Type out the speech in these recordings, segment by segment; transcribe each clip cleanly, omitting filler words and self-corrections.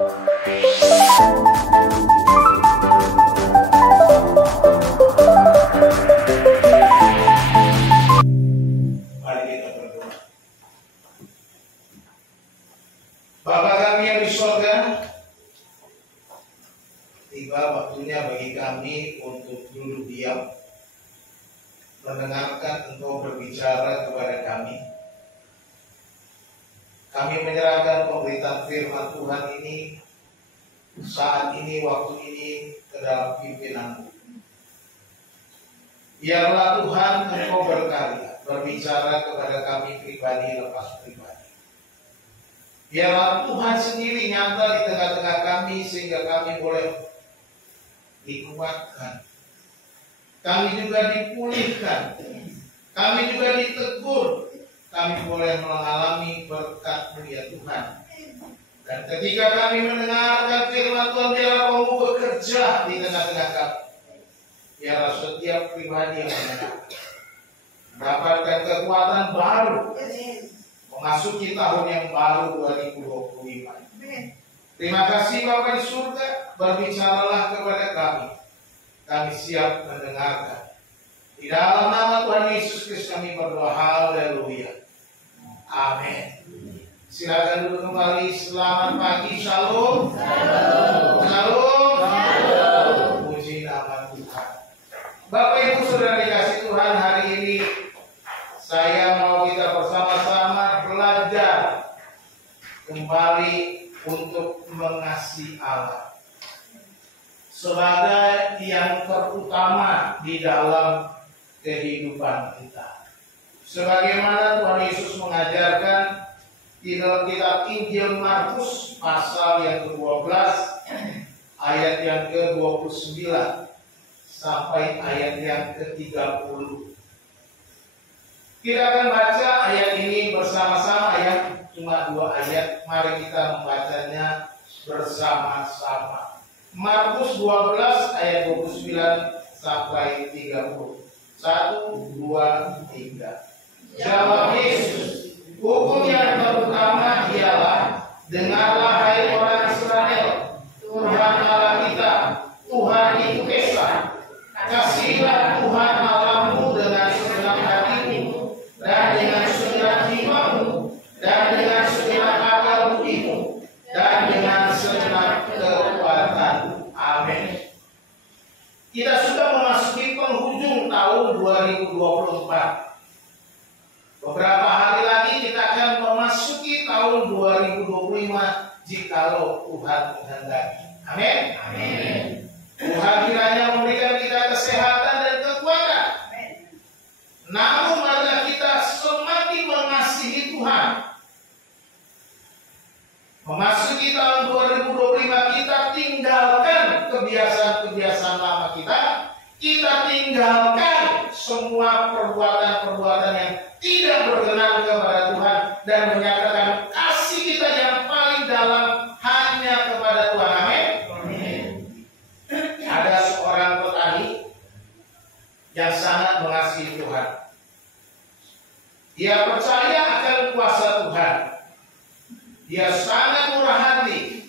Mari kita berdoa. Bapa kami yang di surga, tiba waktunya bagi kami untuk duduk diam, mendengarkan Engkau berbicara kepada kami. Kami menyerahkan pemberitaan firman Tuhan ini, saat ini, waktu ini, ke dalam pimpinan-Mu. Biarlah Tuhan Engkau berkarya, berbicara kepada kami pribadi lepas pribadi. Biarlah Tuhan sendiri nyata di tengah-tengah kami, sehingga kami boleh dikuatkan, kami juga dipulihkan, kami juga ditegur, kami boleh mengalami berkat-Mu ya Tuhan. Dan ketika kami mendengarkan firman Tuhan, biarlah Roh-Mu bekerja di tengah-tengah kami. Biarlah setiap pribadi yang mendengar mendapatkan kekuatan baru memasuki tahun yang baru 2025. Terima kasih Bapa di surga, berbicaralah kepada kami. Kami siap mendengarkan. Di dalam nama Tuhan Yesus Kristus kami berdoa, haleluya. Amin. Silakan duduk kembali. Selamat pagi, shalom. Shalom. Shalom. Puji nama Tuhan. Bapak Ibu Saudara dikasih Tuhan, hari ini saya mau kita bersama-sama belajar kembali untuk mengasihi Allah sebagai yang terutama di dalam kehidupan kita. Sebagaimana Tuhan Yesus mengajarkan di dalam kitab Injil Markus pasal yang ke-12 ayat yang ke-29 sampai ayat yang ke-30. Kita akan baca ayat ini bersama-sama ya. Cuma 2 ayat, mari kita membacanya bersama-sama. Markus 12 ayat 29 sampai 30. 1, 2, 3. Jawab Yesus, hukum yang terutama ialah, dengarlah hai orang Israel, Tuhan Allah kita, Tuhan itu Esa. Kasihilah Tuhan Allahmu dengan segenap hatimu, dan dengan segenap jiwamu, dan dengan segenap akal budimu, dan dengan segenap kekuatanmu. Amin. Kita sudah memasuki penghujung tahun 2024. Beberapa hari lagi kita akan memasuki tahun 2025 jikalau Tuhan menghendaki. Amin. Amin. Tuhan kiranya memberikan kita kesehatan dan kekuatan. Namun marilah kita semakin mengasihi Tuhan. Memasuki tahun 2025 kita tinggalkan kebiasaan-kebiasaan lama kita. Kita tinggalkan semua perbuatan-perbuatan yang tidak berkenan kepada Tuhan dan menyatakan kasih kita yang paling dalam hanya kepada Tuhan. Amin. Ada seorang petani yang sangat mengasihi Tuhan. Dia percaya akan kuasa Tuhan. Dia sangat murah hati.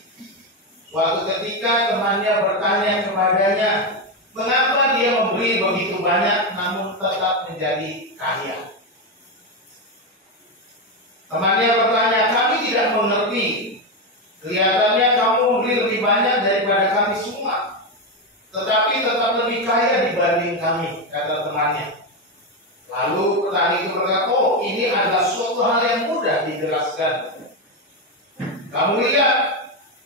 Waktu ketika temannya bertanya kepadanya, mengapa dia memberi begitu banyak namun tetap menjadi kaya? Temannya bertanya, kami tidak mengerti. Kelihatannya kamu memberi lebih banyak daripada kami semua, tetapi tetap lebih kaya dibanding kami, kata temannya. Lalu petani itu berkata, oh ini adalah suatu hal yang mudah dijelaskan. Kamu lihat,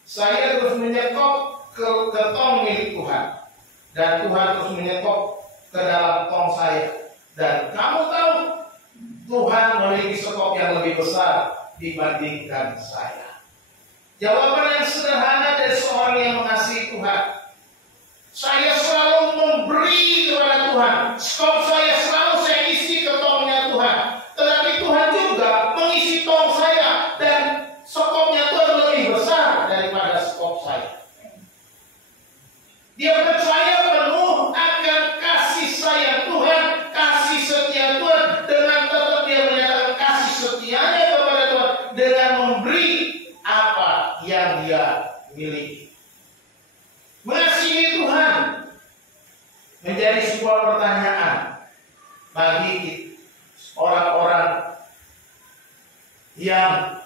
saya terus menyetop ke tong milik Tuhan, dan Tuhan terus menyetop ke dalam tong saya. Dan kamu tahu, Tuhan memiliki stok yang lebih besar dibandingkan saya. Jawaban yang sederhana dari seorang yang mengasihi Tuhan. Saya selalu memberi kepada Tuhan. Stok saya selalu saya isi ke tongnya Tuhan. Tetapi Tuhan juga mengisi tong saya, dan stoknya Tuhan lebih besar daripada stok saya. Dia percaya penuh akan kasih sayang Tuhan, kasih setia Tuhan, dengan tetap dia menyatakan kasih setianya kepada Tuhan dengan memberi apa yang dia miliki. Mengasihi Tuhan menjadi sebuah pertanyaan bagi orang-orang yang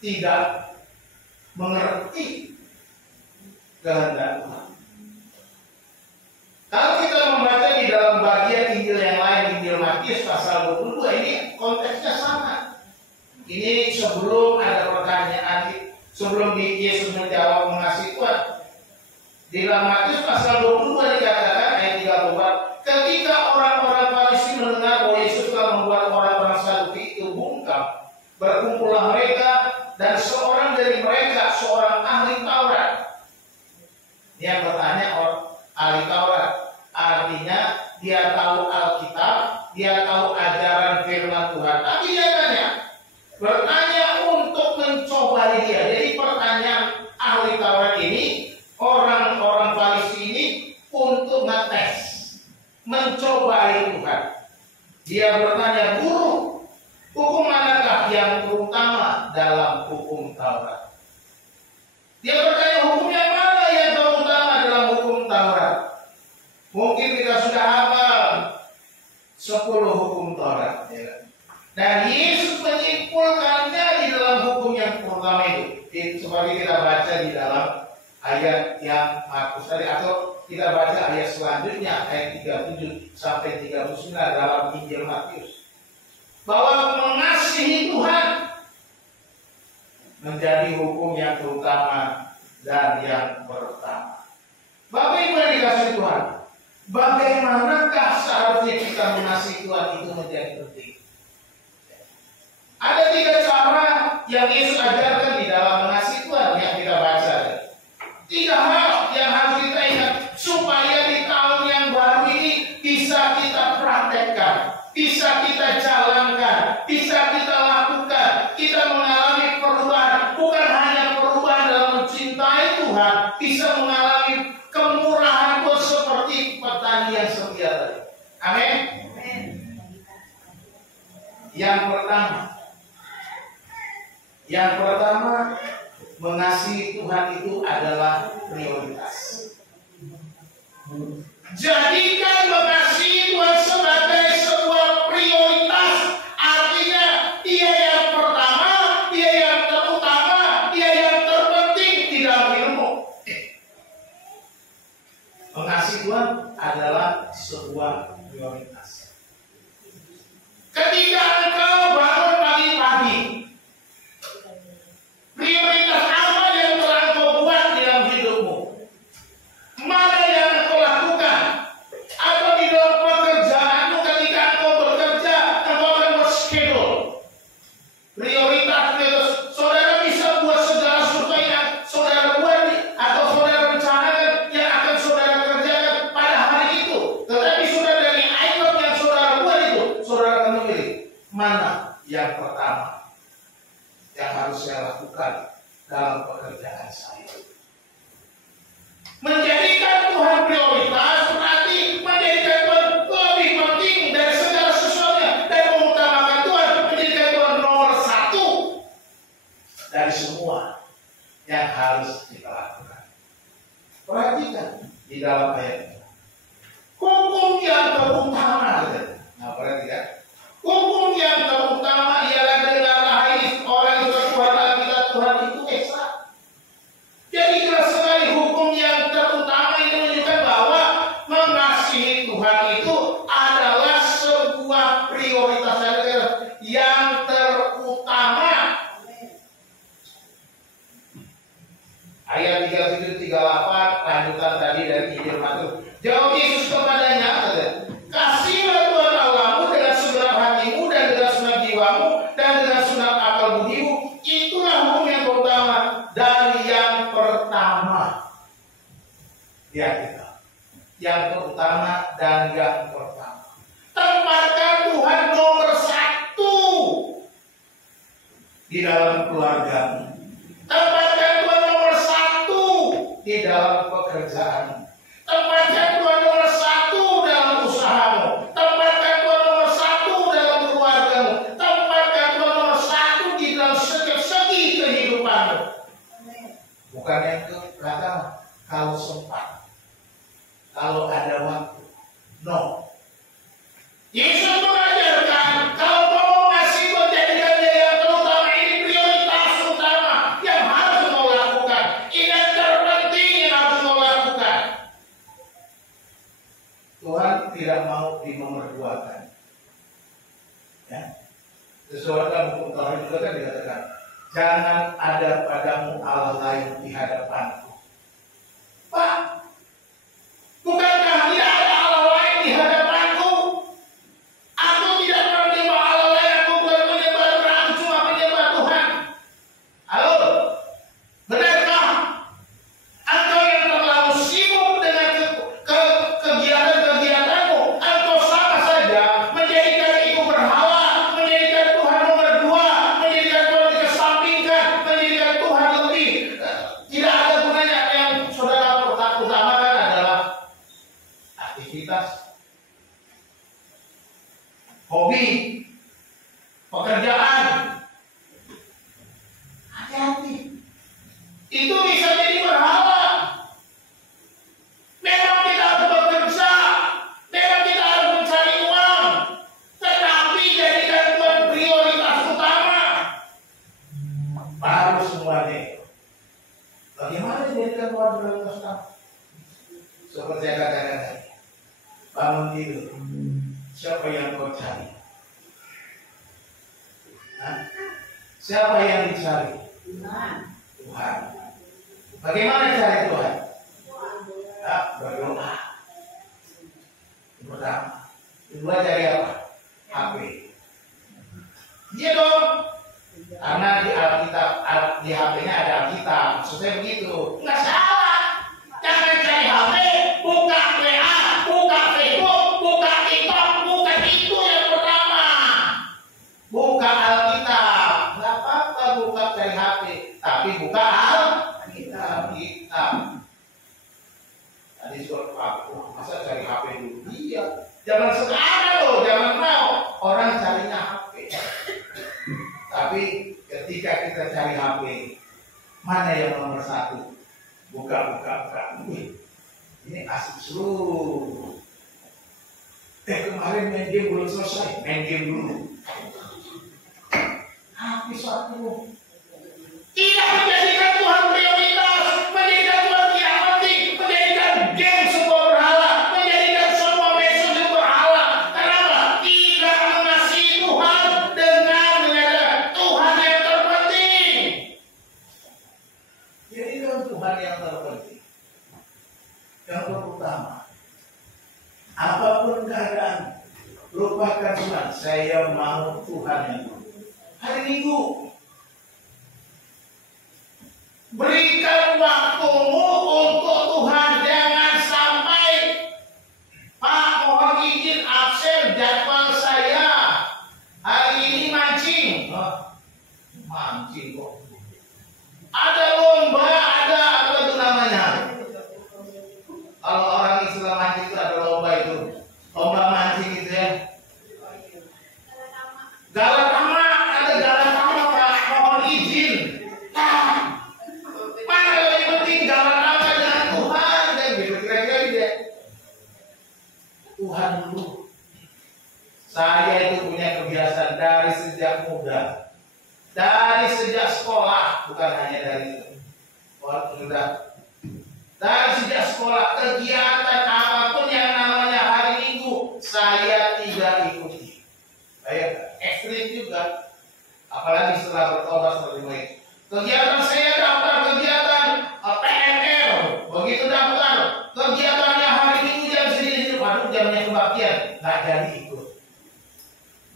tidak mengerti kehendak Tuhan. Kalau kita membaca di dalam bagian Injil yang lain, Injil Matius pasal 22, ini konteksnya sama. Ini sebelum ada pertanyaan, sebelum Yesus menjawab mengasihi Tuhan. Di dalam Matius pasal 22 dikatakan ayat 34, ketika orang-orang Farisi mendengar bahwa Yesus telah membuat orang-orang Saduki itu bungkam, berkumpullah mereka dan seorang dari mereka, seorang ahli Taurat. Dia bertanya ahli Taurat, artinya dia tahu Alkitab, dia tahu ajaran firman Tuhan. Tapi dia bertanya untuk mencobai dia. Jadi pertanyaan ahli Taurat ini, orang-orang Farisi ini untuk ngetes, mencobai Tuhan. Dia bertanya, guru, hukum manakah yang terutama dalam hukum Taurat? Dia bertanya, hukum yang mana yang terutama dalam hukum Taurat? Mungkin kita sudah hafal 10 hukum Taurat, ya. Dan Yesus menyimpulkannya di dalam hukum yang pertama itu. Seperti kita baca di dalam ayat yang Markus tadi, atau kita baca ayat selanjutnya, ayat 37 sampai 39 dalam Injil Matius. Bahwa mengasihi Tuhan menjadi hukum yang terutama dan yang pertama. Bapak Ibu yang dikasihi Tuhan, bagaimanakah seharusnya kita mengasihi Tuhan itu menjadi penting? Ada 3 cara yang Yesus ajarkan di dalam mengasihi Tuhan yang kita baca. 3 hal yang harus kita ingat supaya di tahun yang baru ini bisa kita praktekkan, bisa kita jalankan, bisa kita lakukan. Kita mengalami perubahan, bukan hanya perubahan dalam mencintai Tuhan, bisa mengalami kemurahan Tuhan seperti petani yang setia tadi. Amin. Yang pertama, mengasihi Tuhan itu adalah prioritas. Jadikan mengasihi Tuhan sebagai sebuah prioritas. Artinya dia yang pertama, dia yang terutama, dia yang terpenting di dalam hidupmu. Mengasihi Tuhan adalah sebuah prioritas. Ketika engkau bangun pagi-pagi, prioritas apa yang telah engkau buat di dalam hidupmu? Mana yang engkau lakukan? Atau di dalam pekerjaanmu, ketika engkau bekerja, engkau akan berschedule. Prioritas. Saudara bisa buat segala sesuatu yang saudara buat atau saudara rencanakan yang akan saudara kerjakan pada hari itu. Tetapi saudara, dari item yang saudara buat itu, saudara akan memilih mana yang pertama yang harus saya lakukan dalam pekerjaan saya. Menjadikan Tuhan prioritas berarti menjadikan Tuhan lebih penting dari segala sesuatunya, dan mengutamakan Tuhan, menjadikan Tuhan nomor 1 dari semua yang harus kita lakukan. Perhatikan di dalam ayat ini, hukum yang terutama. Nah, perhatikan, hukum yang terutama ialah dengarlah ini orang yang bertuhan Alkitab Tuhan itu Esa. Jadi jelas sekali hukum yang terutama itu menunjukkan bahwa mengasihi Tuhan itu adalah sebuah prioritas yang terutama. Ayat 37-38 lanjutan tadi dari Injil Matius. Jawab Yesus kepadanya, kasihlah Tuhan Allahmu dengan segenap hatimu dan dengan segenap jiwamu dan dengan segenap akal budimu. Itulah hukum yang pertama dan yang pertama. Ya, kita yang terutama dan yang pertama. Tempatkan Tuhan nomor 1 di dalam keluargamu. Tempatkan Tuhan nomor 1 di dalam pekerjaan. Tempatkan Tuhan nomor 1 dalam usahamu. Tempatkan Tuhan nomor 1 dalam keluargamu. Tempatkan Tuhan nomor 1 di dalam setiap segi kehidupanmu. Bukan yang ke belakang, kalau sempat, kalau ada waktu. No. Yesus mengajarkan kalau kamu masih menjadikan dia yang terutama, ini prioritas utama yang harus kau lakukan. Ini yang terpenting yang harus kau lakukan. Tuhan tidak mau dinomorduakan. Ya. Sesuai dalam buku Taurat juga kan dikatakan, jangan ada padamu Allah lain di hadapanku. Pak, bukankah tidak ada Allah lain di hadapanku? Aku tidak pernah menyembah Allah lain, aku bukan menyembah Tuhan, aku cuma menyembah Tuhan. Halo, benarkah engkau yang terlalu sibuk dengan kegiatan-kegiatanmu, engkau sama saja menjadikan itu berhala, menjadikan Tuhan nomor dua, menjadikan Tuhan dikesampingkan, menjadikan Tuhan lebih tidak ada gunanya. Yang saudara utamakan adalah aktivitas, hobi, pekerjaan. Hati-hati, itu bisa jadi berhala. Memang kita harus bekerja, memang kita harus mencari uang, tetapi jadikan Tuhan prioritas utama. Baru semuanya. Bagaimana jadikan Tuhan prioritas utama? Seperti yang katakan tadi, bangun tidur, siapa yang kau cari? Hah? Siapa yang dicari? Tuhan. Bagaimana cari Tuhan? Berdoa. Pertama. Kedua, cari apa? HP. Iya dong. Karena di Alkitab, di HP-nya ada Alkitab. Maksudnya begitu. Enggak salah. Jangan cari HP, buka WA, buka Facebook, buka TikTok, bukan itu yang pertama. Buka Alkitab. Enggak apa-apa buka cari HP, tapi buka Alkitab. Tadi surat aku, masa cari HP dulu? Iya. Zaman sekarang loh, zaman now orang carinya HP. Tapi ketika kita cari HP, mana yang nomor satu? Buka. Ini asik seluruh. Kemarin main game belum selesai, main game dulu. Habis waktu. Tidak menjadikan Tuhan prioritas, menjadikan Tuhan tidak penting, menjadikan game sebuah berhala, menjadikan semua medsos sebuah berhala. Kenapa? Tidak mengasihi Tuhan dengan menyadari Tuhan yang terpenting. Jadi Tuhan yang terpenting, yang terutama. Apapun keadaan, lupakan Tuhan. Saya mau Tuhan yang hari Minggu. Berikan waktumu untuk Tuhan. Jangan sampai, Pak, mohon izin absen jadwal saya hari ini mancing. Mancing kok. Ada lomba, ada apa itu namanya? Kalau orang Islam mancing itu ada lomba itu. Lomba mancing itu ya. Galatama, ada galatama, Pak, mohon izin. Mana lebih penting galatama dengan Tuhan dan gitu kira-kira gitu. Tuhan dulu. Saya itu punya kebiasaan dari sejak muda, dari sejak sekolah, bukan hanya dari muda. Dari sejak sekolah, kegiatan apapun yang namanya hari Minggu saya tidak ikuti. Baik, ekstrim juga. Apalagi setelah bertobat seperti ini. Kegiatan saya daftar kegiatan PNL, begitu daftar kegiatannya hari Minggu jam segini, waduh jamnya kebaktian, nggak jadi ikut.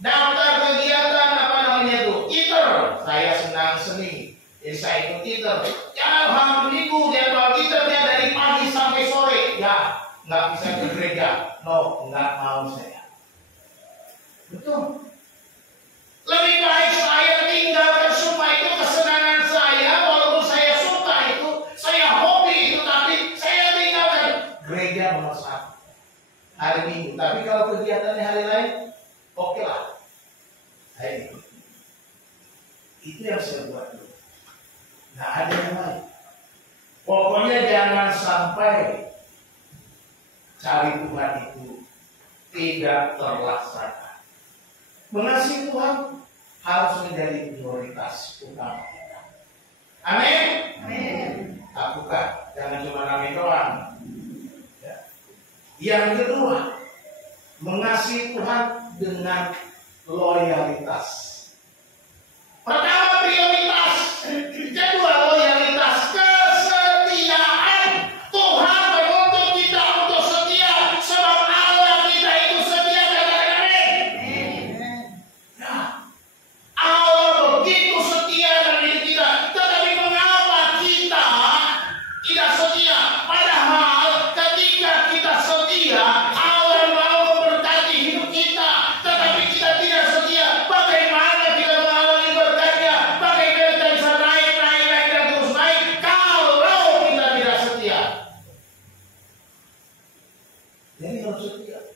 Daftar kegiatan apa namanya itu, ITER, saya senang seni, jadi saya ikut ITER. Ya hari Minggu jadwal ITER-nya dari pagi sampai sore, ya nggak bisa ke gereja, no, nggak mau saya. Betul. Lebih baik saya tinggalkan semua itu kesenangan saya, walaupun saya suka itu, saya hobi itu, tapi saya tinggalkan gereja nomor satu hari Minggu. Tapi kalau kegiatannya hari lain, oke lah, saya ikut. Itu yang saya buat dulu. Nggak ada yang lain. sampai cari Tuhan itu tidak terlaksana. Mengasihi Tuhan harus menjadi prioritas utama kita. Amin. Amin. Lakukan, jangan cuma amin doang. Ya. Yang kedua, mengasihi Tuhan dengan loyalitas. Pertama prioritas, kedua loyalitas, kesetiaan. Tuhan menuntut kita untuk setia, sebab Allah kita itu setia. Katakan amin. Ya, Allah begitu setia dalam hidup kita. Tetapi mengapa kita tidak setia? Padahal ketika kita setia, Allah mau memberkati hidup kita. Tetapi kita tidak setia. Bagaimana kita mengalami berkatnya? Bagaimana kita bisa naik dan terus naik kalau kita tidak setia? Jadi harus setia.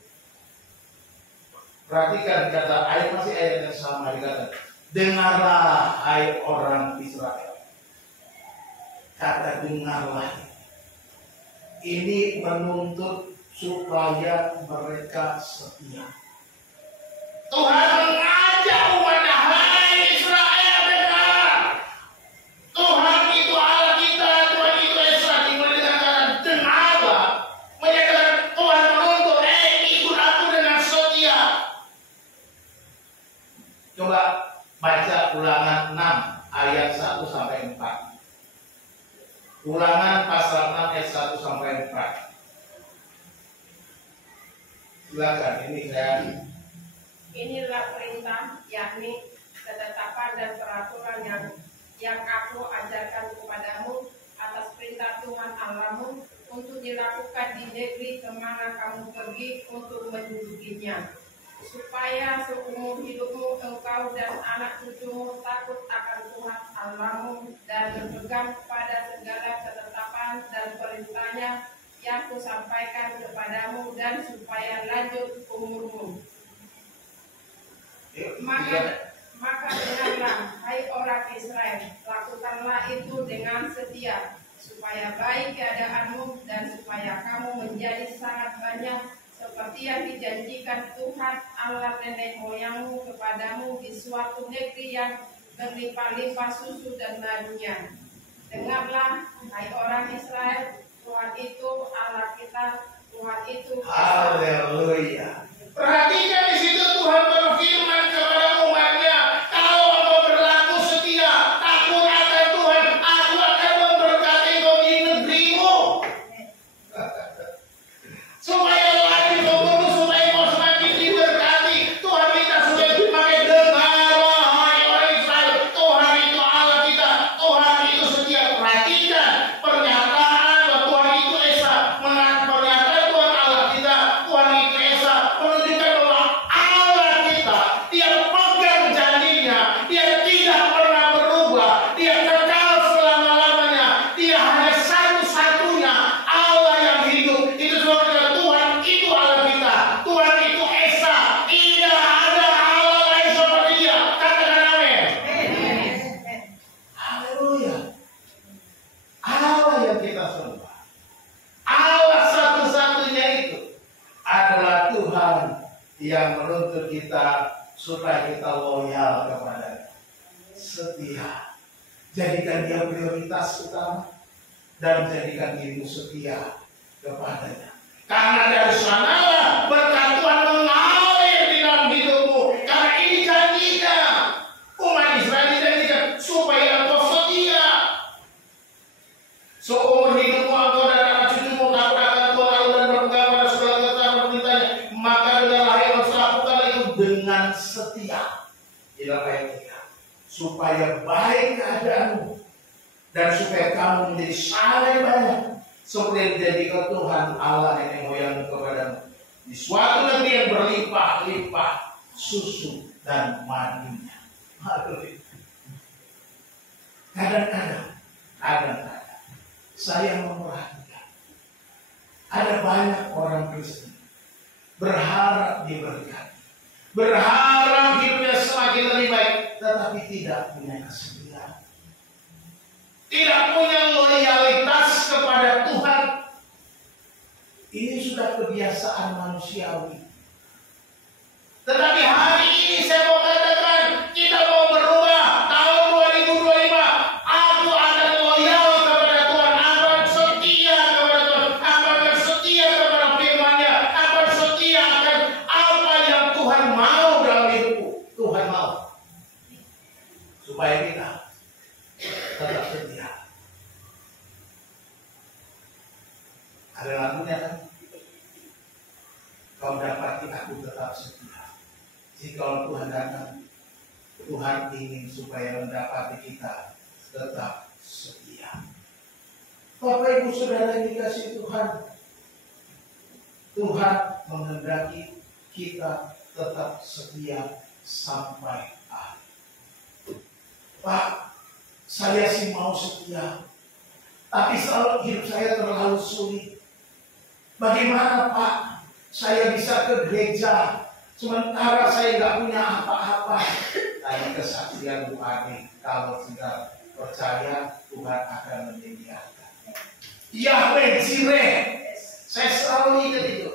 Perhatikan kata ayat, masih ayat yang sama dikata, dengarlah hai orang Israel. Kata dengarlah ini menuntut supaya mereka setia. Tuhan mengajak umatnya, hai Israel, dengar. Tuhan itu Allah kita, Tuhan itu Esa. Dimulai dengan kata dengarlah, menyatakan Tuhan menuntut, ikut aku dengan setia. Coba baca Ulangan 6 ayat 1 sampai 4. Ulangan pasal 6 ayat 1 sampai 4. Silakan, ini saya. Inilah perintah, yakni ketetapan dan peraturan yang aku ajarkan kepadamu atas perintah Tuhan Allahmu untuk dilakukan di negeri kemana kamu pergi untuk mendudukinya, supaya seumur hidupmu engkau dan anak cucumu takut akan Tuhan Allahmu dan berpegang pada segala ketetapan dan perintahnya yang kusampaikan kepadamu, dan supaya lanjut umurmu. Maka dengarlah, hai orang Israel, lakukanlah itu dengan setia, supaya baik keadaanmu dan supaya kamu menjadi sangat banyak, seperti yang dijanjikan Tuhan Allah nenek moyangmu kepadamu di suatu negeri yang berlimpah-limpah susu dan madunya. Dengarlah, hai orang Israel, Tuhan itu Allah kita, Tuhan itu. Haleluya. Perhatikan di situ Tuhan berfirman kepada umatnya, kalau engkau berlaku setia, takut akan Tuhan, aku akan memberkati engkau di negerimu. Supaya lagi umurmu, supaya kau semakin diberkati. Tuhan minta supaya makin dengarlah, hai orang Israel, Tuhan itu Allah kita, Tuhan itu setia. Perhatikan pernyataan bahwa Tuhan itu Esa, pernyataan Tuhan Allah kita, Tuhan itu Esa, menunjukkan bahwa Allah kita, dia pegang janjinya, dia tidak pernah berubah, dia kekal selama-lamanya, dia hanya satu-satunya Allah yang hidup. Itu sebabnya Tuhan itu Allah kita, Tuhan itu Esa, tidak ada Allah lain seperti dia. Katakan amin. Haleluya. Allah yang kita sembah, Allah satu-satunya itu adalah Tuhan yang menuntut kita supaya kita loyal kepada, setia. Jadikan dia prioritas utama dan jadikan dirimu setia kepadanya. Karena dari sanalah berkat Tuhan mengalir di dalam hidupmu. Karena ini janjinya, umat Israel dijanjikan supaya engkau setia. Seumur hidupmu engkau dan anak cucumu takut akan Tuhan Allah dan berpegang pada segala ketetapan perintahnya. Maka dengarlah hai orang Israel, lakukanlah itu dengan setia. Di dalam ayat 3, supaya baik keadaanmu dan supaya kamu menjadi sangat banyak, seperti yang dijadikan Tuhan Allah nenek moyangmu kepadamu di suatu negeri yang berlimpah-limpah susu dan madunya. Kadang-kadang saya memperhatikan ada banyak orang Kristen berharap diberkati, berharap hidupnya semakin lebih baik, tetapi tidak punya kesetiaan, tidak punya loyalitas kepada Tuhan, manusiawi. Tetapi hari ini saya mau katakan, kita mau berubah. Tahun 2025, aku akan loyal kepada Tuhan, akan setia kepada Tuhan, akan setia kepada firman-Nya, akan setia akan apa yang Tuhan mau dalam hidupku. Tuhan mau supaya kita tetap setia. Ada lagunya kan? Kau dapati aku tetap setia. Jika Tuhan datang, Tuhan ingin supaya mendapati kita tetap setia. Bapak Ibu Saudara yang dikasihi Tuhan, Tuhan menghendaki kita tetap setia sampai akhir. Pak, saya sih mau setia, tapi selalu hidup saya terlalu sulit. Bagaimana Pak? Saya bisa ke gereja, sementara saya nggak punya apa-apa. Tadi kesaksian Bu Adi, kalau sudah percaya Tuhan akan menyediakan. Yahweh Jireh, saya selalu ingat itu.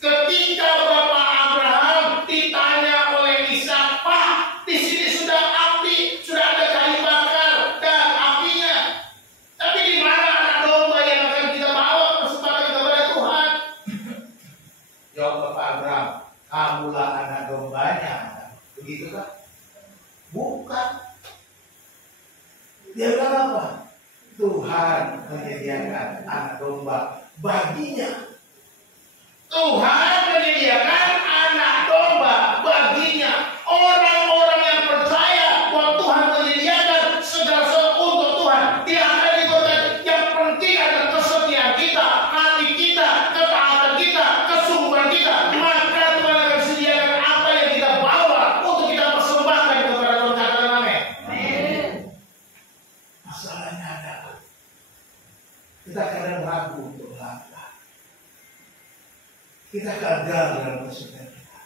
Ketika Bapak Abraham ditanya oleh Ishak, Pak, di sini sudah api, sudah ada kayu bakar dan apinya. Tapi di mana anak domba yang akan kita bawa persembahkan kepada Tuhan? Jawab Bapak Abraham, kamulah anak dombanya. Begitu kan? Bukan. Dia bilang apa? Tuhan menyediakan anak domba baginya. Tuhan menyediakan anak domba baginya. Orang-orang yang percaya bahwa Tuhan menyediakan segala sesuatu untuk Tuhan, dia akan diberkati. Yang penting adalah kesetiaan kita, hati kita, ketaatan kita, kesungguhan kita. Maka Tuhan akan sediakan apa yang kita bawa untuk kita persembahkan kepada Tuhan. Katakan amin. Masalahnya adalah kita kadang ragu untuk melangkah. Kita gagal dalam kesediaan kita.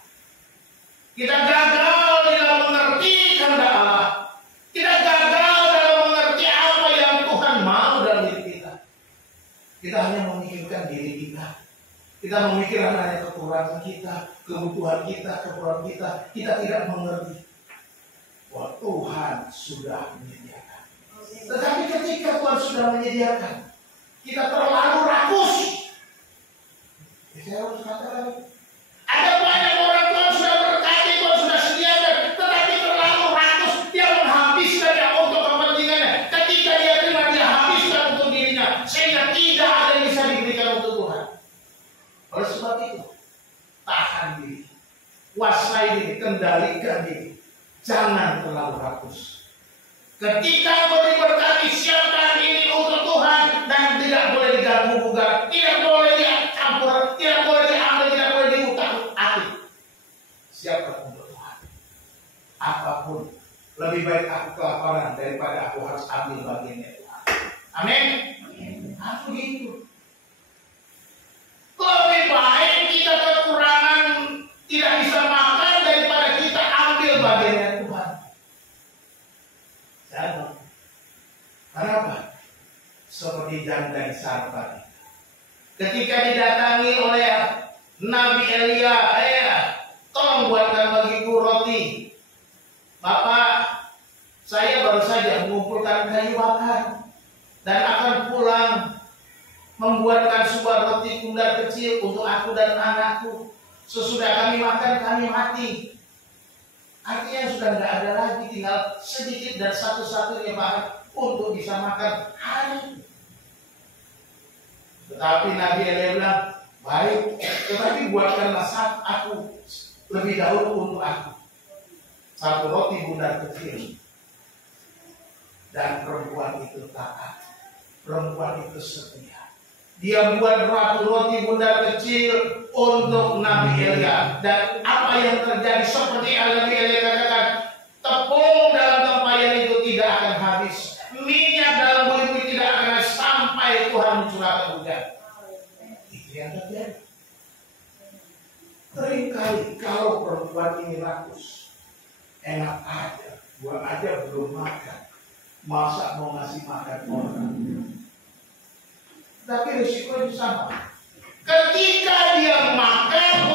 Kita gagal dalam mengerti kehendak Allah. Kita gagal dalam mengerti apa yang Tuhan mau dalam hidup kita. Kita hanya memikirkan diri kita. Kita memikirkan hanya kekurangan kita, kebutuhan kita, kekurangan kita. Kita tidak mengerti bahwa Tuhan sudah menyediakan. Tetapi ketika Tuhan sudah menyediakan, kita terlalu rakus. Saya harus katakan, ada banyak orang Tuhan sudah berkati, Tuhan sudah sediakan, tetapi terlalu rakus. Dia menghabiskannya untuk kepentingannya. Ketika dia terima, dia habiskan untuk dirinya, sehingga tidak ada yang bisa diberikan untuk Tuhan. Oleh sebab itu, tahan diri, kuasai diri, kendalikan diri, jangan terlalu rakus. Ketika kau diberkati, siapkan ini untuk Tuhan dan tidak boleh diganggu-gugat, tidak boleh dicampur, tidak boleh diambil, tidak boleh diutak-atik. Siapkan untuk Tuhan. Apapun, lebih baik aku kelaparan daripada aku harus ambil bagiannya Tuhan. Amin. Aku gitu. Lebih baik kita kekurangan, tidak bisa makan daripada kita ambil bagiannya Tuhan. Jangan. Kenapa? Seperti janda di Sarepta. Ketika didatangi oleh Nabi Elia, tolong buatkan bagiku roti. Bapak, saya baru saja mengumpulkan kayu bakar dan akan pulang membuatkan sebuah roti bundar kecil untuk aku dan anakku. Sesudah kami makan, kami mati. Artinya sudah tidak ada lagi, tinggal sedikit dan satu-satunya bahan untuk bisa makan hari. Tetapi Nabi Elia bilang, baik, tetapi buatkanlah aku lebih dahulu untuk aku satu roti bundar kecil. Dan perempuan itu taat, perempuan itu setia. Dia buat roti bundar kecil untuk Nabi Elia. Dan apa yang terjadi seperti Nabi Elia katakan, tepung dalam tempayan itu tidak akan habis, minyak dalam bulir tidak akan habis sampai Tuhan mencurahkan hujan. Itu yang terjadi. Seringkali kalau perempuan ini rakus, enak aja, gua aja belum makan, masa mau ngasih makan orang. Tapi risiko itu sama. Ketika dia makan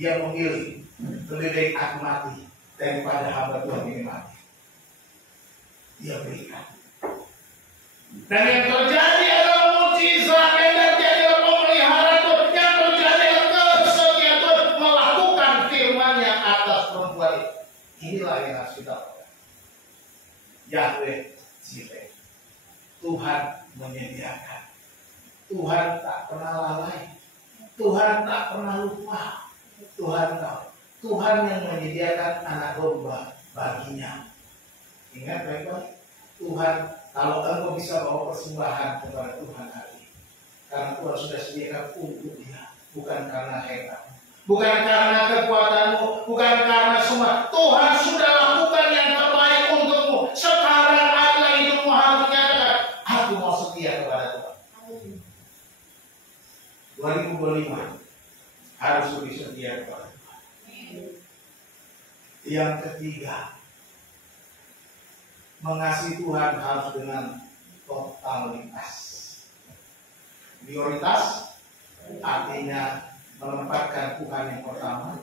Dia memilih lebih baik aku mati daripada hamba Tuhan ini mati. Dia berikan. Dan yang terjadi adalah mukjizat, yang terjadi adalah pemeliharaan Tuhan, yang terjadi adalah kesetiaan Tuhan melakukan firman-Nya atas perempuan itu. Inilah yang harus kita lakukan. Yahweh Jireh. Tuhan menyediakan. Tuhan tak pernah lalai. Tuhan tak pernah lupa. Tuhan tahu. Tuhan yang menyediakan anak domba baginya. Ingat baik-baik. Tuhan, kalau engkau bisa bawa persembahan kepada Tuhan hari ini, karena Tuhan sudah sediakan untuk dia, bukan karena hebat, bukan karena kekuatanmu, bukan karena semua. Tuhan sudah lakukan yang terbaik untukmu. Sekarang adalah hidupmu harus nyatakan, aku mau setia kepada Tuhan. 2025 harus lebih setia kepada Tuhan. Yang ketiga, mengasihi Tuhan harus dengan totalitas. Prioritas artinya menempatkan Tuhan yang pertama.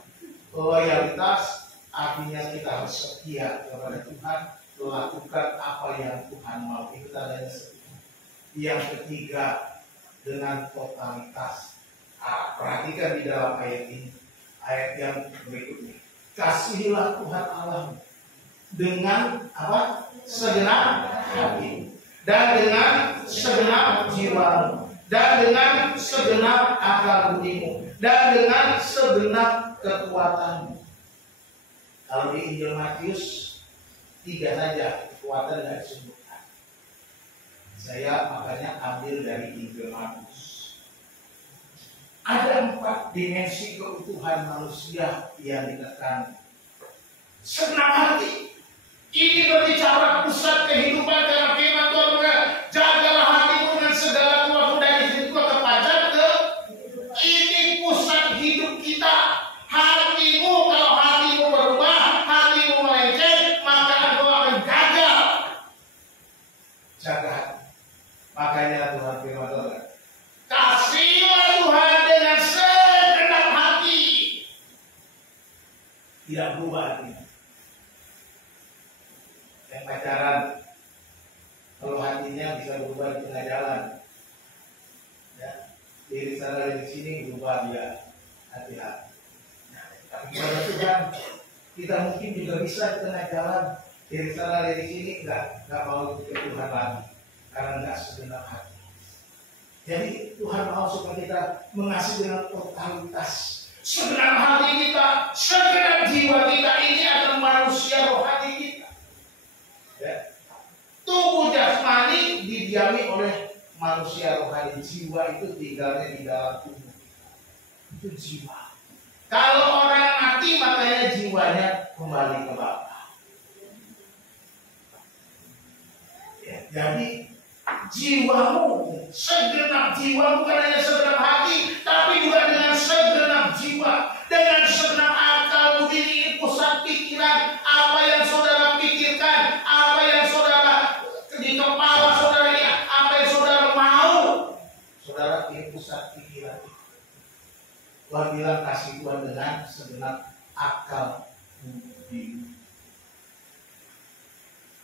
Loyalitas artinya kita harus setia kepada Tuhan, melakukan apa yang Tuhan mau. Itu tandanya setia. Yang ketiga, dengan totalitas. Perhatikan di dalam ayat ini, ayat yang berikutnya. Kasihilah Tuhan Allahmu dengan apa? Segenap hati, dan dengan segenap jiwamu, dan dengan segenap akal budimu, dan dengan segenap kekuatanmu. Kalau di Injil Matius 3 saja kekuatan yang disebutkan. Saya makanya ambil dari Injil Matius. Ada 4 dimensi keutuhan manusia yang ditekan. Segenap hati. Ini berbicara pusat kehidupan, karena firman Tuhan berkata, jagalah hatimu dengan segala kuatmu, dari situ terpancar ke ini pusat hidup kita. Hatimu, kalau hatimu berubah, hatimu melenceng, maka engkau akan gagal. Jaga hati. Makanya Tuhan firman Tuhan, kasihlah Tuhan dengan segenap hati. Tidak berubah hatinya. Yang pacaran, kalau hatinya bisa berubah di tengah jalan, ya, dari sana dari sini berubah dia, hati-hati. Nah, tapi kepada Tuhan, kita mungkin juga bisa di tengah jalan, dari sana dari sini nggak mau ke Tuhan lagi, karena nggak segenap hati. Jadi Tuhan mau supaya kita mengasihi dengan totalitas, segenap hati kita, segenap jiwa kita. Ini adalah manusia rohani kita. Ya. Tubuh jasmani didiami oleh manusia rohani. Jiwa itu tinggalnya di dalam tubuh. Itu jiwa. Kalau orang mati, makanya jiwanya kembali ke Bapa. Ya, jadi jiwamu, segenap jiwa, bukan hanya segenap hati, tapi juga dengan segenap jiwa, dengan segenap akal budi, pusat pikiran, apa yang saudara pikirkan, apa yang saudara di kepala saudara ini, apa yang saudara mau, saudara ini pusat pikiran. Tuhan bilang kasih Tuhan dengan segenap akal budi.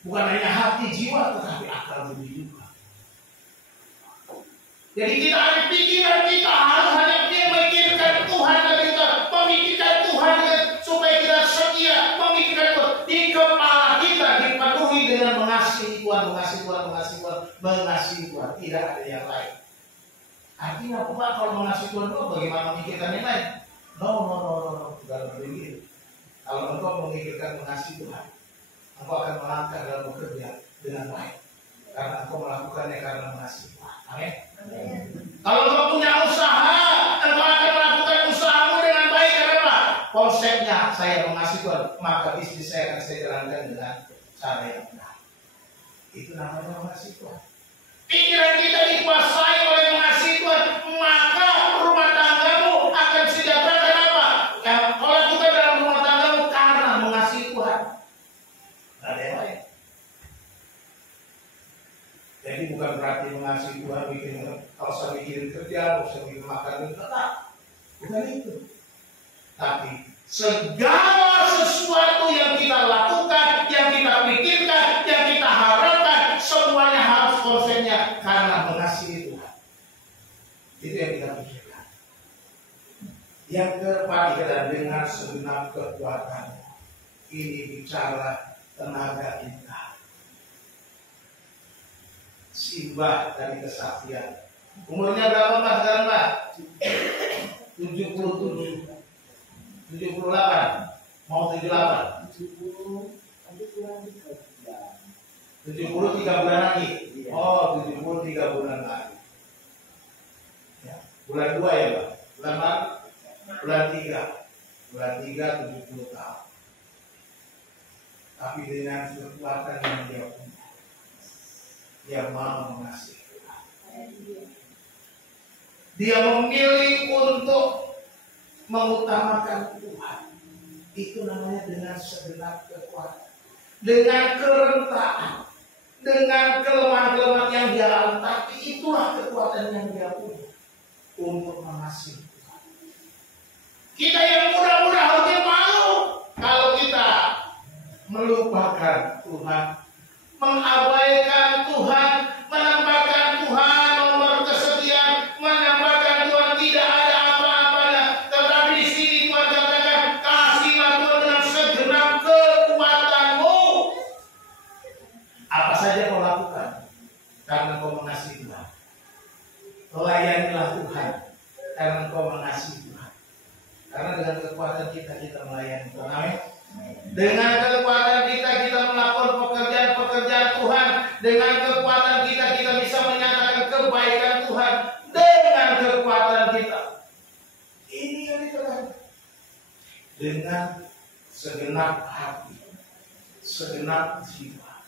Bukan hanya hati jiwa, tetapi akal budi juga. Jadi kita ada pikiran kita harus hanya memikirkan Tuhan, dan kita memikirkan Tuhan supaya kita setia memikirkan Tuhan. Di kepala kita dipenuhi dengan mengasihi Tuhan, mengasihi Tuhan, mengasihi Tuhan, mengasihi Tuhan. Tidak ada yang lain. Artinya apa? Kalau mengasihi Tuhan itu bagaimana memikirkan yang lain? No. Bukan begitu. Kalau engkau memikirkan mengasihi Tuhan, engkau akan melangkah dalam bekerja dengan baik. Karena engkau melakukannya karena mengasihi Tuhan. Amin. Kalau engkau punya usaha, engkau akan melakukan usahamu dengan baik. Karena apa? Konsepnya saya mengasihi Tuhan, maka bisnis saya akan saya jalankan dengan cara yang benar. Itu namanya mengasihi Tuhan. Pikiran kita dikuasai oleh mengasihi Tuhan, maka rumah tanggamu akan sejahtera. Kenapa? Kalau kita dalam rumah tanggamu karena mengasihi Tuhan. Tidak ada yang lain. Jadi bukan berarti mengasihi Tuhan bikin kalau saya mikirin kerja, saya mikirin makan, tetap bukan itu. Tapi segala sesuatu yang kita lakukan, yang kita pikirkan, yang kita harapkan, semuanya harus konsepnya karena mengasihi Tuhan. Itu yang kita pikirkan. Yang ketiga, dengan segenap kekuatan. Ini bicara tenaga kita. Simbah dari kesaksian. Umurnya berapa Mas sekarang Mas? 77. 78. Mau 78? 70 3 bulan lagi. Oh, 73 bulan lagi. Ya. Bulan 2 ya Pak? Bulan Maret? Bulan 3. Bulan 3 70 tahun. Tapi dengan kekuatan yang dia punya, dia mau mengasihi Tuhan. Dia memilih untuk mengutamakan Tuhan. Itu namanya dengan segenap kekuatan, dengan kerentaan, dengan kelemahan-kelemahan yang dia alami. Tapi itulah kekuatan yang dia punya untuk mengasihi Tuhan. Kita yang muda-muda harusnya malu kalau kita melupakan Tuhan, mengabaikan Tuhan, menampakkan Tuhan nomor kesekian, menampakkan Tuhan tidak ada apa-apanya. Tetapi di sini Tuhan katakan, kasihlah Tuhan dengan segenap kekuatanmu. Apa saja kau lakukan karena kau mengasihi Tuhan. Layanilah Tuhan karena kau mengasihi Tuhan. Karena dengan kekuatan kita melayani Tuhan. Amin. Dengan kekuatan kita melakukan pekerjaan-pekerjaan Tuhan. Dengan kekuatan kita bisa menyatakan kebaikan Tuhan. Dengan kekuatan kita. Ini yang dikatakan. Dengan segenap hati, segenap jiwa,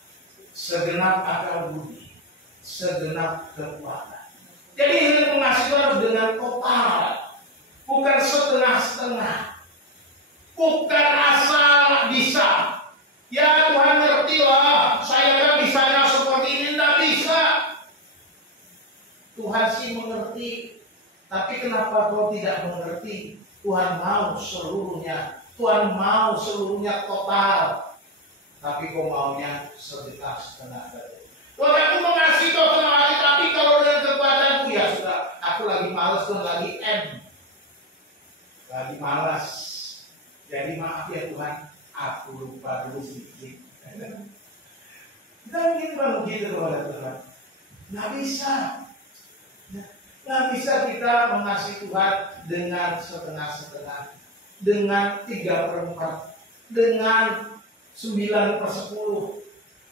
segenap akal budi, segenap kekuatan. Jadi hidup mengasihi Tuhan harus dengan total. Bukan setengah-setengah. Bukan asal bisa. Ya Tuhan ngerti lah, saya kan bisanya seperti ini, tidak bisa. Tuhan sih mengerti, tapi kenapa kau tidak mengerti? Tuhan mau seluruhnya, Tuhan mau seluruhnya total. Tapi kau maunya setengah-setengah. Tuhan, aku mengasihi kau setengah hati, tapi kalau dengan kekuatanku ya sudah, aku lagi malas dan lagi lagi malas. Jadi maaf ya Tuhan, aku lupa dulu sedikit. Kita mungkin begitu kepada Tuhan. Nggak bisa. Nggak bisa kita mengasihi Tuhan dengan setengah-setengah, dengan 3/4, dengan 9/10,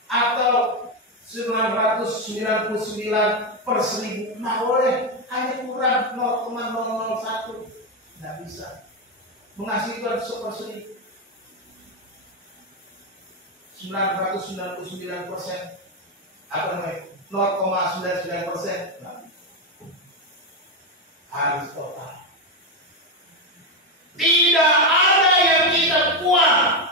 atau 999/1000. Nggak boleh, hanya kurang 0,001. Nggak bisa. Mengasihi Tuhan 1/1000. 999%. Apa namanya? 0,99%. Harus total. Tidak ada yang kita buang.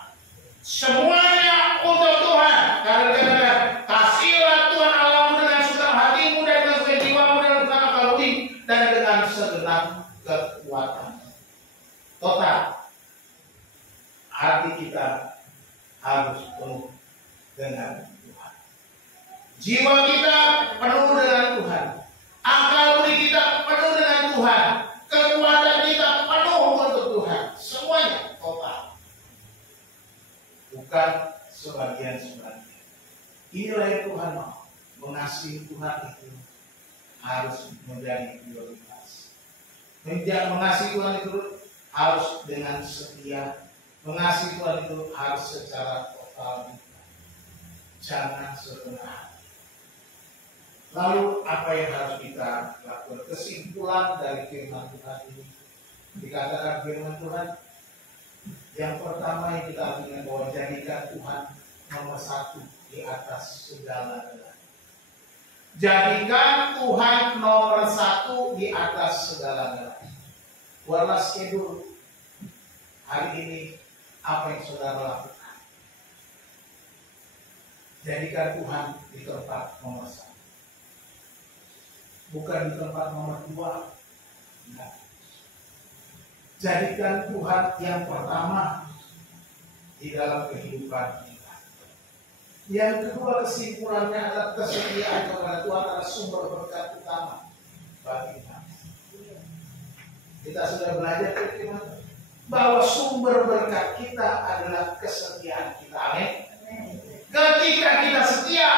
Semuanya untuk Tuhan. Karena kasihlah Tuhan Allahmu dengan segenap hatimu dan dengan segenap jiwamu dan dengan segenap akal budi dan dengan segenap kekuatan. Total. Hati kita harus penuh dengan Tuhan. Jiwa kita penuh dengan Tuhan. Akal budi kita penuh dengan Tuhan. Kekuatan kita penuh untuk Tuhan. Semuanya total. Bukan sebagian-sebagian. Inilah yang Tuhan mau. Mengasihi Tuhan itu harus menjadi prioritas. Mengasihi Tuhan itu harus dengan setia. Mengasihi Tuhan itu harus secara total. Jangan setengah. Lalu apa yang harus kita lakukan? Kesimpulan dari firman Tuhan ini. Dikatakan firman Tuhan, yang pertama yang kita ingat bahwa jadikan Tuhan nomor 1 di atas segala-galanya. Jadikan Tuhan nomor 1 di atas segala-galanya. Buatlah schedule hari ini apa yang saudara lakukan. Jadikan Tuhan di tempat nomor 1. Bukan di tempat nomor 2. Enggak. Jadikan Tuhan yang pertama di dalam kehidupan kita. Yang kedua, kesimpulannya adalah kesetiaan kepada Tuhan adalah sumber berkat utama bagi kita. Kita sudah belajar bagaimana bahwa sumber berkat kita adalah kesetiaan kita. Amin. Ketika kita setia,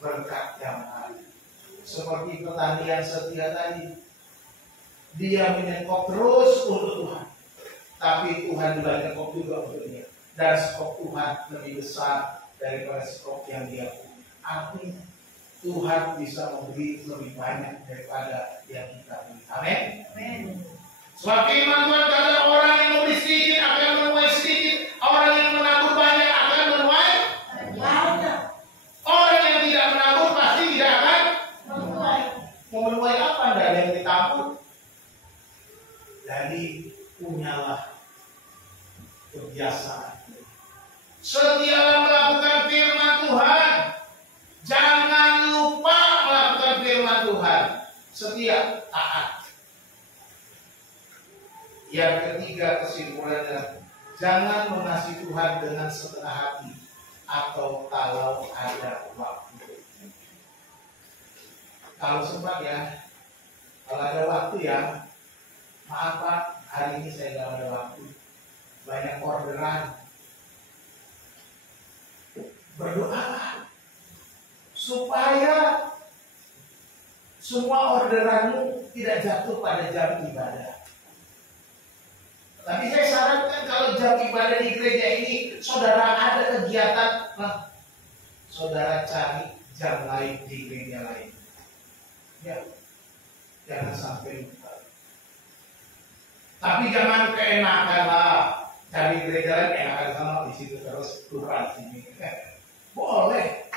berkat yang lain. Seperti petani yang setia tadi, dia menyekop terus untuk Tuhan, tapi Tuhan juga menyekop juga untuk dia. Dan skop Tuhan lebih besar daripada skop yang dia punya. Artinya Tuhan bisa memberi lebih banyak daripada yang kita beri. Amin. Sebab firman Tuhan kata orang yang memberi sedikit akan menuai sedikit, orang yang menabur banyak akan menuai banyak. Orang yang tidak menabur pasti tidak akan menuai. Mau menuai apa? Tidak ada yang ditabur. Jadi punyalah kebiasaan. Setialah melakukan firman Tuhan. Jangan lupa melakukan firman Tuhan. Setia, taat. Yang ketiga kesimpulannya, jangan mengasihi Tuhan dengan setengah hati atau kalau ada waktu. Kalau sempat ya, kalau ada waktu ya, maaf Pak, hari ini saya nggak ada waktu. Banyak orderan. Berdoalah supaya semua orderanmu tidak jatuh pada jam ibadah. Tapi saya sarankan kalau jam ibadah di gereja ini, saudara ada kegiatan, nah, saudara cari jam lain di gereja lain. Ya, jangan sampai lupa. Tapi jangan keenakan lah, cari gereja lain enakan sama di situ terus lupa di sini. Boleh.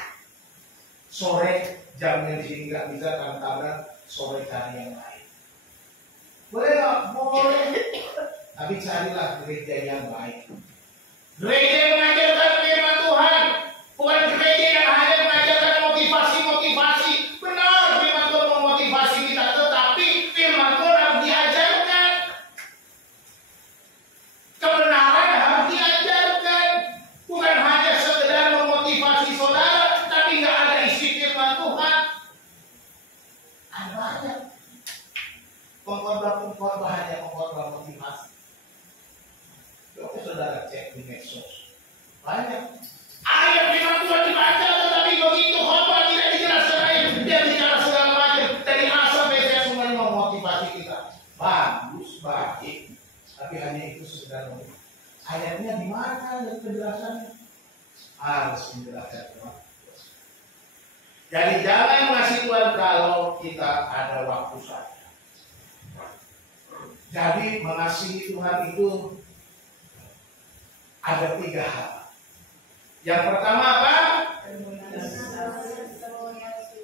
Sore jamnya di sini nggak bisa, kadang-kadang sore cari yang lain. Boleh nggak? Boleh. Tapi carilah gereja yang baik. Gereja yang mengajarkan firman Tuhan, bukan gereja yang hanya mengajarkan motivasi-motivasi. Benar, firman Tuhan memotivasi kita, tetapi firman Tuhan harus diajarkan. Kebenaran harus diajarkan, bukan hanya sekedar memotivasi saudara, tapi nggak ada isi firman Tuhan. Ada banyak pengkhotbah hanya pengkhotbah motivasi. Coba saudara cek di medsos, banyak ayat firman Tuhan dibaca, tetapi begitu khotbah tidak dijelaskan, dia bicara segala macam dari A sampai Z, semuanya memotivasi kita. Bagus, baik, tapi hanya itu sekedar motivasi. Ayatnya di mana dan penjelasannya? Harus menjelaskan. Jadi jangan mengasihi Tuhan kalau kita ada waktu saja. Jadi mengasihi Tuhan itu ada 3 hal. Yang pertama apa?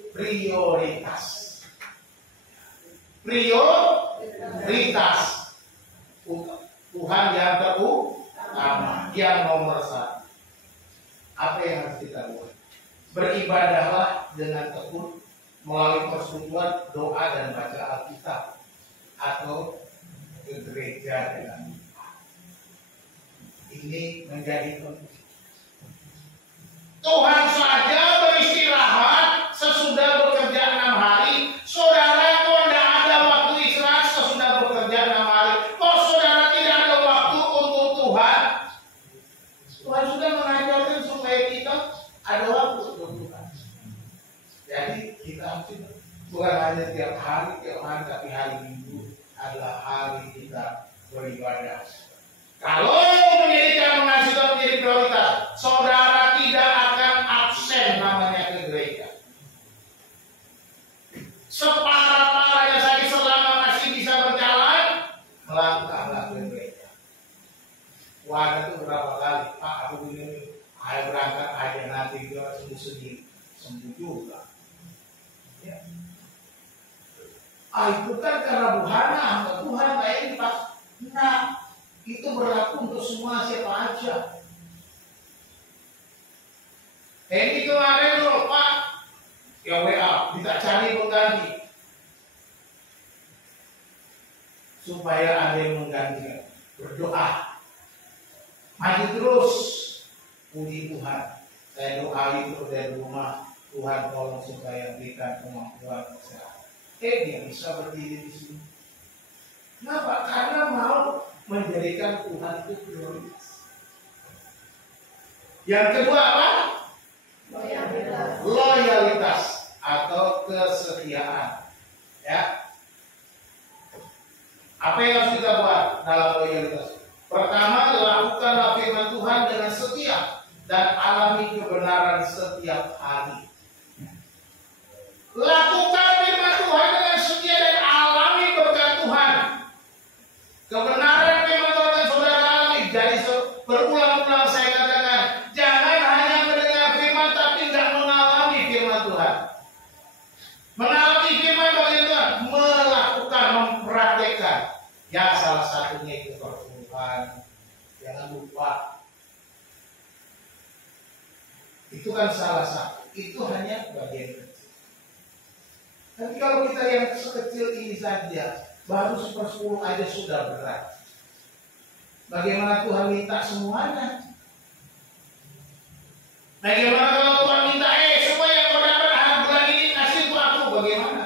Prioritas. Prioritas. Tuhan yang terutama, yang nomor 1. Apa yang harus kita buat? Beribadahlah dengan tekun melalui persekutuan, doa dan baca Alkitab, atau ke gereja dengan ini menjadi penting. Tuhan saja beristirahat sesudah bekerja 6 hari. Saudara kok tidak ada waktu istirahat sesudah bekerja 6 hari? Kok saudara tidak ada waktu untuk Tuhan? Tuhan sudah mengajarkan supaya kita ada waktu untuk Tuhan. Jadi kita harus bukan hanya tiap hari, tapi hari Minggu adalah hari kita beribadah. Kalau menjadikan mengasihi Tuhan menjadi prioritas, saudara tidak akan absen namanya ke gereja. Separah-parahnya saya selama masih bisa berjalan, melangkahlah ke gereja. Wah, itu berapa kali? Pak, aku begini, ayo berangkat aja nanti juga sembuh sendiri, sembuh juga. Ya. Itu kan karena buhana, Tuhan kayak ini Pak. Nah, itu berlaku untuk semua siapa aja. Ini kemarin loh Pak, yang WA, kita cari pengganti supaya ada yang menggantikan. berdoa, maju terus, puji Tuhan. Saya doain terus dari rumah, Tuhan tolong supaya berikan kemampuan kesehatan. Dia bisa berdiri di sini. Kenapa? Karena mau menjadikan Tuhan itu prioritas. Yang kedua apa? Loyalitas atau kesetiaan. Ya. Apa yang harus kita buat dalam loyalitas? Pertama, lakukanlah firman Tuhan dengan setia dan alami kebenaran setiap hari. Lakukan firman Tuhan dengan setia dan alami berkat Tuhan. Kebenaran firman Tuhan yang saudara alami. Jadi berulang-ulang saya katakan, jangan hanya mendengar firman tapi nggak mengalami firman Tuhan. Mengalami firman Tuhan, melakukan, mempraktekkan. Ya, salah satunya itu pertemuan. Jangan lupa. Itu kan salah satu. Itu hanya bagian kecil. Tapi kalau kita yang sekecil ini saja, baru 1/10 aja sudah berat. Bagaimana Tuhan minta semuanya? Bagaimana kalau Tuhan minta, semua yang kau dapat bulan ini kasih untuk aku, bagaimana?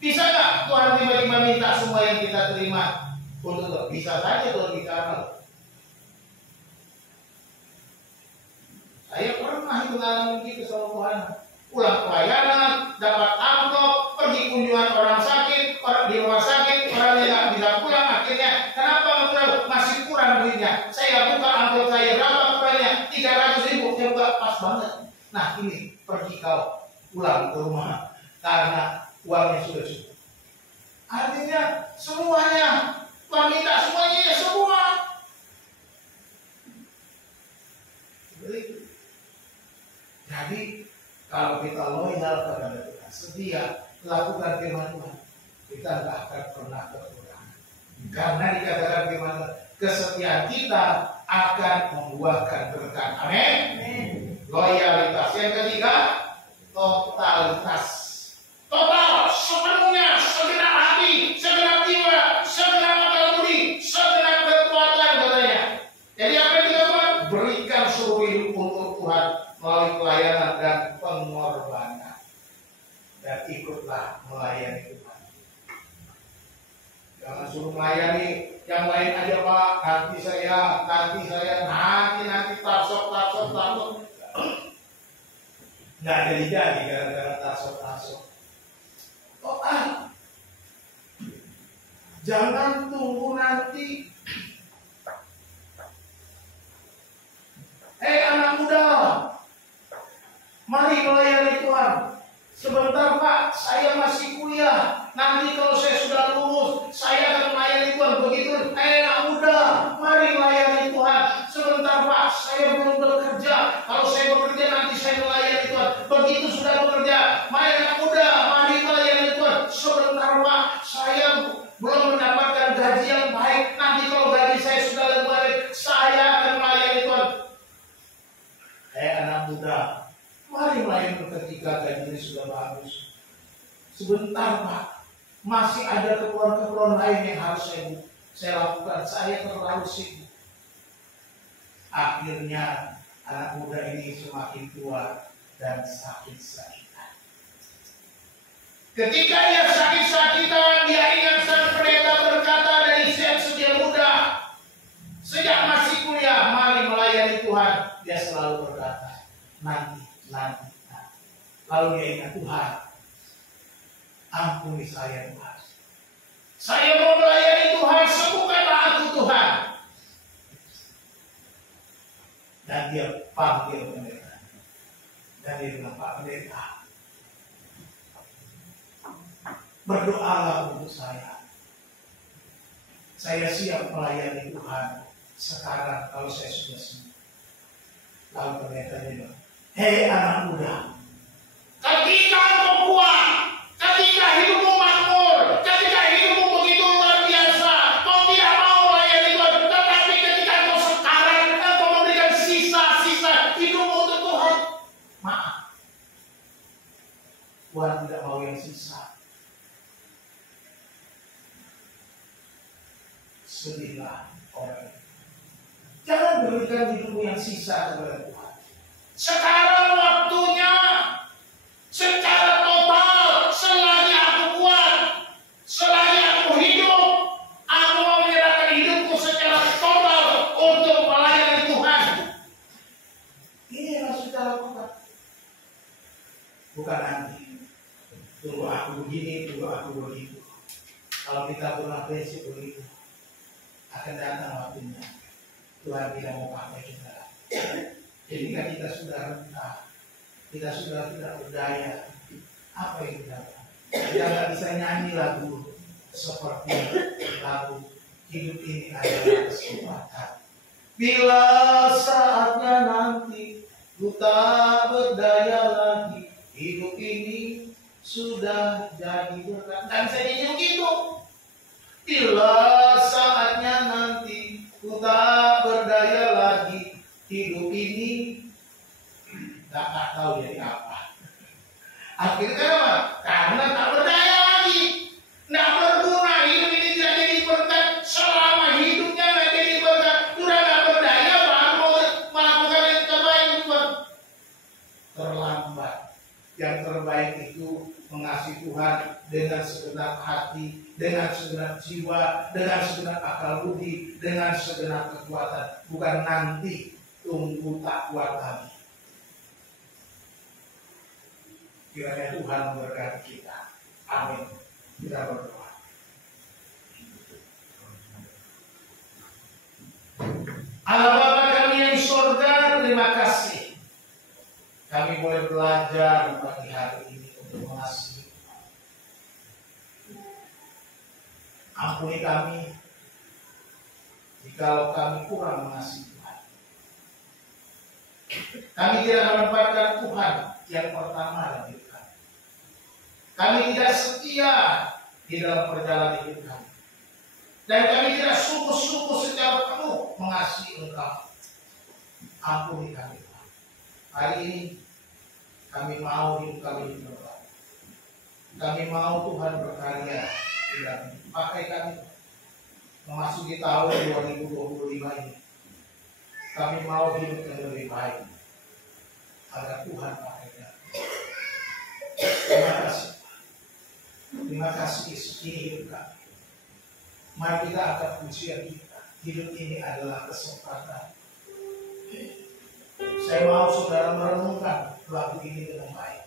Bisa nggak Tuhan tiba-tiba minta semua yang kita terima untuk? Bisa saja Tuhan bicara. Saya pernah mengalami gitu sama Tuhan. Pulang pelayanan, dapat amplop, pergi kunjungan orang sakit, orang di rumah sakit, orang yang nggak bisa pulang. Akhirnya, kenapa nggak pulang? Masih kurang duitnya. Saya buka amplop saya, berapa kurangnya? 300.000. Saya buka, pas banget. Nah ini, pergi kau pulang ke rumah karena uangnya sudah cukup. Artinya semuanya, Tuhan minta semuanya, ya semua. Jadi kalau kita loyal kepada Tuhan, setia lakukan firman Tuhan, kita nggak akan pernah kekurangan. Karena dikatakan firman Tuhan, kesetiaan kita akan membuahkan berkat. Amin. Loyalitas. Yang ketiga, totalitas. Total, sepenuhnya, segenap hati, segenap jiwa, segenap akal budi, segenap kekuatan katanya. Jadi apa yang kita buat? Berikan seluruh hidup untuk Tuhan melalui pelayanan dan pengorbanan. Dan ikutlah melayani Tuhan. Jangan suruh melayani yang lain aja Pak, nanti saya, nanti tasok. Nggak jadi gara-gara tasok. Jangan tunggu nanti. Anak muda, mari melayani Tuhan. Sebentar Pak, saya masih kuliah. Nanti kalau saya sudah lulus, saya akan melayani Tuhan. Begitu, anak muda, mari melayani Tuhan. Sebentar Pak, saya belum bekerja. Kalau saya bekerja nanti saya melayani Tuhan. Begitu sudah bekerja, mari anak muda, mari melayani Tuhan. Sebentar Pak, saya belum mendapatkan gaji yang baik. Nanti kalau gaji saya sudah lebih baik, saya akan melayani Tuhan. Anak muda, mari melayani ketika gajinya sudah bagus. Sebentar Pak, masih ada keperluan lain yang harus saya lakukan. Saya terlalu sibuk. Akhirnya anak muda ini semakin tua dan sakit-sakitan. Ketika ia sakit-sakitan, dia ingat sang pendeta berkata dari sejak muda, sejak masih kuliah, mari melayani Tuhan. Dia selalu berkata, nanti. Lalu dia ingat, Tuhan, ampuni saya Tuhan. Saya mau melayani Tuhan, sembuhkanlah aku Tuhan. Dan dia panggil pendeta. Dan dia bilang, Pak Pendeta, berdoalah untuk saya. Saya siap melayani Tuhan sekarang kalau saya sudah sembuh. Lalu pendeta bilang, anak muda, ketika engkau kuat, ketika hidupmu makmur, ketika hidupmu begitu luar biasa, kau tidak mau melayani Tuhan. Tetapi ketika engkau sekarang, engkau memberikan sisa-sisa hidupmu untuk Tuhan. Maaf, Tuhan tidak mau yang sisa. sedihlah orang. Jangan berikan hidupmu yang sisa kepada Tuhan. Sekarang waktunya secara total, selagi aku kuat, selagi aku hidup, aku mau menyerahkan hidupku secara total untuk melayani Tuhan. Ini yang harus kita lakukan. Bukan nanti. Tunggu aku begini, tunggu aku begitu. Kalau kita punya prinsip begitu, akan datang waktunya Tuhan tidak mau pakai kita. Jadi kita sudah rentah, kita sudah tidak berdaya. Apa yang kita lakukan? Kita nggak bisa nyanyi lagu seperti lagu hidup ini adalah kesempatan. Bila saatnya nanti ku tak berdaya lagi, hidup ini sudah jadi berkat. Dan saya nyanyi begitu. Bila saatnya nanti ku tak berdaya lagi, hidup ini tak tahu jadi apa. Akhirnya apa? Karena tak berdaya lagi, tidak berguna. Hidup ini tidak jadi berkat. Selama hidupnya tidak jadi berkat, sudah tidak berdaya, baru mau melakukan yang terbaik, Tuhan. Terlambat. Yang terbaik itu mengasihi Tuhan dengan segenap hati, dengan segenap jiwa, dengan segenap akal budi, dengan segenap kekuatan. Bukan nanti tunggu tak kuat lagi. Kiranya Tuhan memberkati kita. Amin. Kita berdoa. Allah Bapa kami yang di surga, terima kasih. Kami boleh belajar pagi hari ini untuk mengasihi. Ampuni kami jikalau kami kurang mengasihi Tuhan. Kami tidak menempatkan Tuhan yang pertama dalam hidup kami. Kami tidak setia di dalam perjalanan hidup kami. Dan kami tidak sungguh-sungguh secara penuh mengasihi Engkau. Ampuni kami Tuhan. Hari ini kami mau hidup kami berubah. Kami mau Tuhan berkarya di dalam hidup. Pakai kami memasuki tahun 2025 ini. Kami mau hidup yang lebih baik agar Tuhan pakai kami. Terima kasih. Terima kasih Yesus, ini hidup kami. Mari kita angkat pujian kita. Hidup ini adalah kesempatan. Saya mau saudara merenungkan lagu ini dengan baik.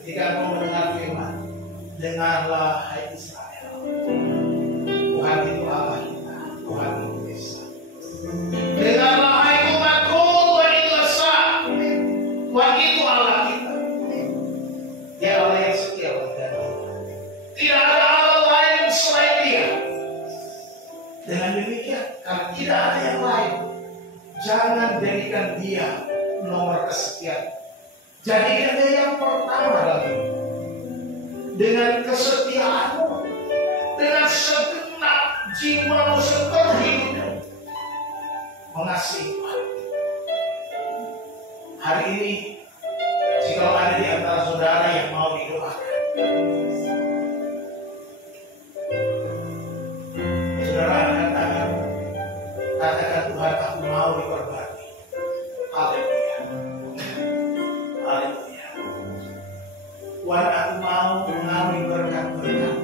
Ketika kau mendengar firman, dengarlah hai Israel, Tuhan itu Allah kita, Tuhan itu Esa. Dengarlah hai umatku, Tuhan itu Esa, Tuhan itu Allah kita. Dia Allah yang setia bagi kita. Tidak ada Allah lain selain Dia. Dengan demikian, kalau tidak ada yang lain, jangan jadikan Dia nomor kesekian. Jadikan Dia yang pertama dalam hidup. Dengan kesetiaanmu, dengan segenap jiwamu sepenuh hidupmu, mengasihi Tuhan. Hari ini, jika ada di antara saudara yang mau didoakan, saudara angkat tangan, katakan Tuhan, aku mau diperbarui. Haleluya. Haleluya. Tuhan, aku mau mengalami berkat-berkat.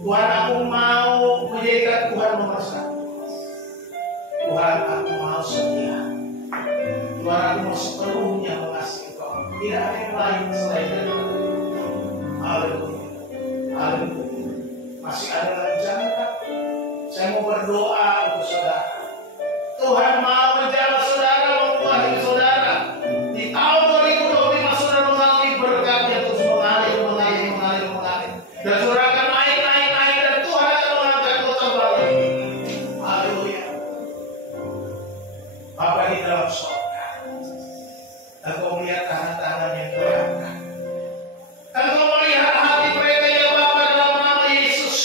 Tuhan, aku mau menjadikan Tuhan nomor satu. Tuhan, aku mau setia. Tuhan, aku mau sepenuhnya mengasihi Kau. Tidak ada yang lain selain daripada Tuhan. Haleluya. Haleluya. Masih ada lagi jangka. Saya mau berdoa untuk saudara. Tuhan mau menjaga saudara, membuat hidup saudara. Di tahun 2025 saudara mengalami berkat yang terus mengalir. Dan saudara akan naik, dan Tuhan akan mengangkat kau terbalik. Haleluya. Bapa di dalam surga, Engkau melihat tangan-tangan yang terangkat. Engkau melihat hati mereka ya Bapa, dalam nama Yesus.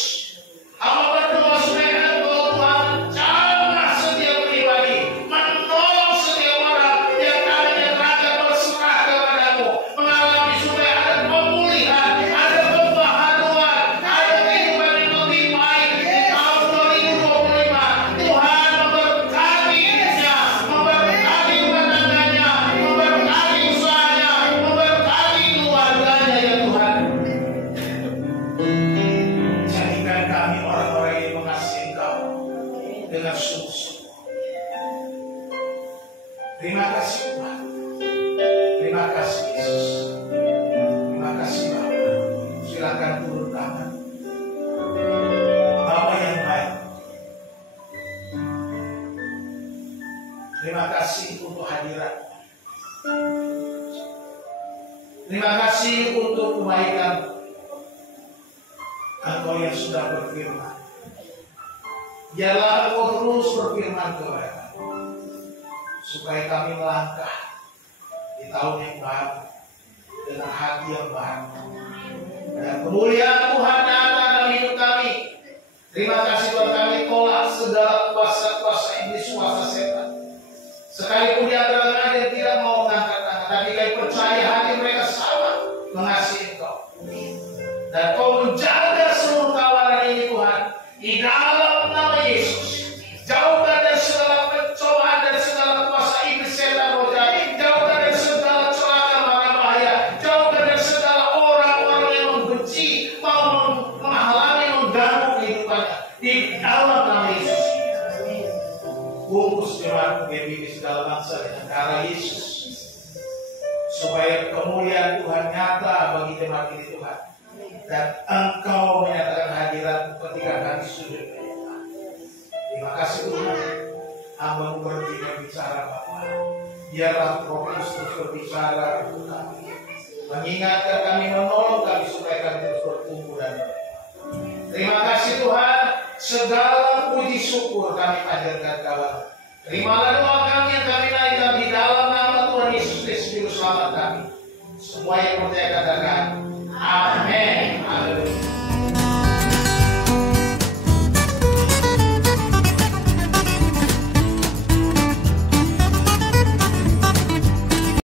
Hamba berdoa supaya Engkau Tuhan jamah setiap pribadi, menolong setiap orang yang tangannya terangkat berserah kepadamu, mengalami supaya ada pemulihan, ada pembaharuan, ada kehidupan yang lebih baik di tahun 2025. Tuhan memberkati hidupnya, memberkati rumah tangganya, memberkati usahanya, memberkati keluarganya ya Tuhan. Jadikan kami orang-orang yang mengasihi Engkau dengan sungguh-sungguh. Terima kasih Tuhan. Terima kasih Yesus. Terima kasih Bapa. Silakan turun tangan. Bapa yang baik. Terima kasih untuk hadirat. Terima kasih untuk kebaikan Engkau yang sudah berfirman. Biarlah Engkau terus berfirman kepada kami, supaya kami melangkah di tahun yang baru dengan hati yang baru. Dan kemuliaan Tuhan nyata dalam hidup kami. Terima kasih Tuhan, kami tolak segala kuasa-kuasa iblis, kuasa setan. Sekalipun di antara mereka yang tidak mau mengangkat tangan, tapi kami percaya hati mereka sama mengasihi Engkau. Dan Kau menjaga seluruh kawanan ini Tuhan, di dalam nama Yesus. Jauhkan dari segala pencobaan dan segala kuasa iblis setan roh jahat. Jauhkan dari segala celaka mara bahaya. Jauhkan dari segala orang-orang yang membenci, mau menghalangi, mengganggu kehidupannya. Di dalam nama Yesus. Bungkus jemaat PGBI segala bangsa dengan darah Yesus, supaya kemuliaan Tuhan nyata bagi jemaat ini Tuhan. Dan Engkau menyatakan hadirat ketika kami sujud. Terima kasih Tuhan. Hamba berhenti berbicara Bapa. Biarlah Roh Kudus terus berbicara untuk kami, mengingatkan kami, menolong kami supaya kami terus bertumbuh dan berkembang. Terima kasih Tuhan. Segala puji syukur kami ajarkan kawan. Terimalah doa kami yang kami naikkan di dalam nama Tuhan Yesus Kristus Juru Selamat kami. Semua yang percaya katakan Amin. Haleluya.